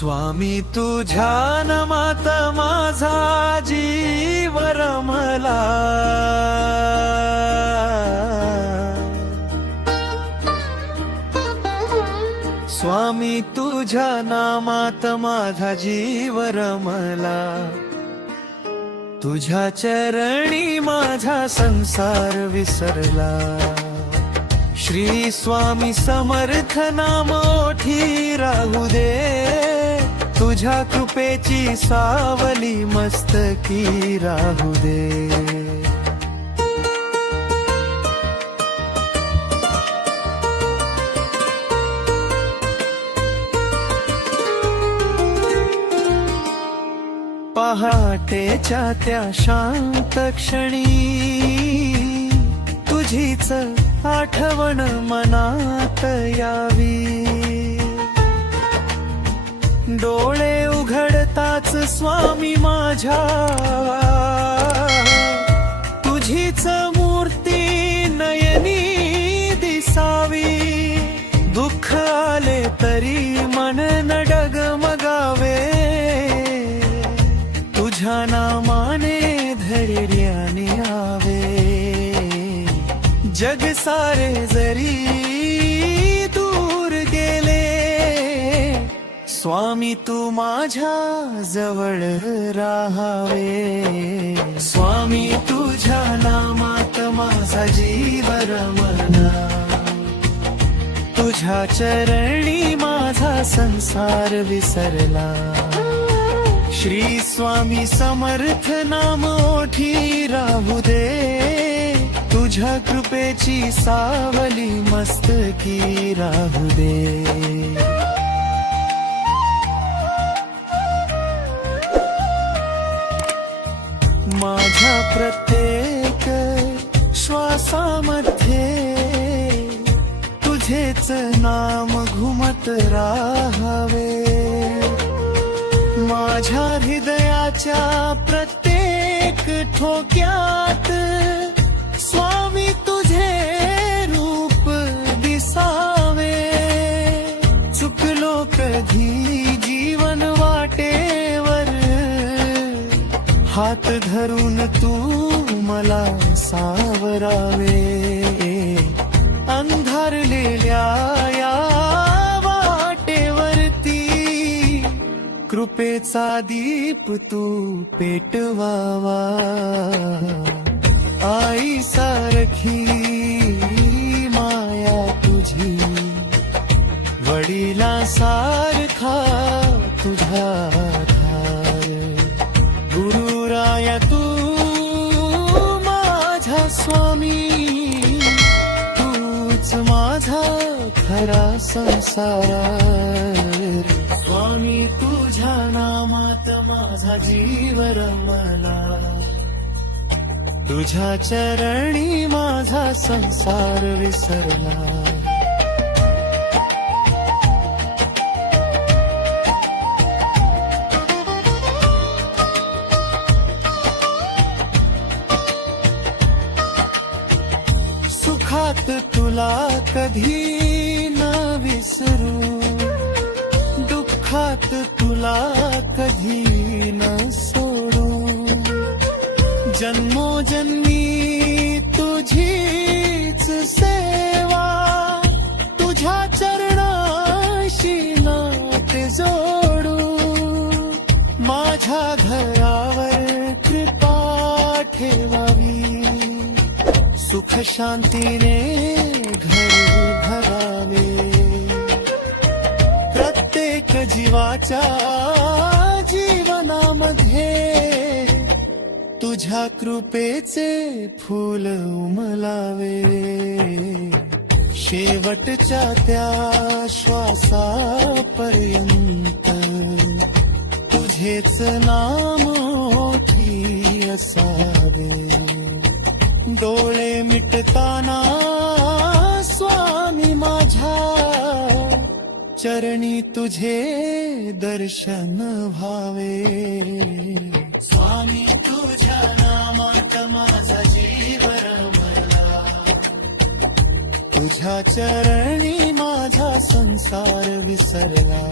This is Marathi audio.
स्वामी तुझ्या नामात माझा जीव रमला, स्वामी तुझ्या नामात माझा जीव रमला, तुझ्या चरणी माझा संसार विसरला। श्री स्वामी समर्थ नाम ओठी राहू दे, तुझ्या कृपेची सावली मस्तकी राहू दे। पहाटेच्या त्या शांत क्षणी तुझीच आठवण मनात यावी, डोळे उघडताच स्वामी माझ्या तुझीच मूर्ती नयनी दिसावी। दुःख आले तरी मन न डगमगावे, तुझ्या नामाने धैर्याने आवे। जग सारे जरी दूर गेले, स्वामी तू माझ्या जवळ राहावे। स्वामी तुझ्या नामात माझा जीव रमला, तुझ्या चरणी माझा संसार विसरला। श्री स्वामी समर्थ नाम ओठी राहू दे, तुझ्या कृपेची सावली मस्तकी राहू दे। माझ्या प्रत्येक श्वासामध्ये तुझेच नाम घुमत राहावे, माझ्या हृदयाच्या प्रत्येक ठोक्यात स्वामी तुझे रूप दिसावे। चुकलो कधी जीवन वाटेवर, हात धरून तू मला सावरावे। अंधारलेल्या या वाटेवरती कृपेचा दीप तू पेटवावा। आई सारखी माया तुझी, वडिला सारखा तुझा आधार। गुरुराया तू माझा स्वामी, तूच माझा खरा संसार। स्वामी तुझ्या नामात माझा जीव रमला, तुझ्या चरणी माझा संसार विसरला। सुखात तुला कधी न विसरू, दुःखात तुला कधी न सोडू। जन्मोजन्मी तुझीच सेवा, तुझ्या चरणाशी नाते जोडू। माझ्या घरावर कृपा ठेवावी, सुख शांतीने घर भरावे। प्रत्येक जीवाच्या जीवनामध्ये तुझ्या कृपेचे फूल उमलावे। शेवटच्या त्या श्वासापर्यंत तुझेच नाम ओठी असावे। डोळे मिटताना स्वामी माझ्या चरणी तुझे दर्शन व्हावे। स्वामी तुझ्या नामात माझा जीव रमला, तुझ्या चरणी माझा संसार विसरला।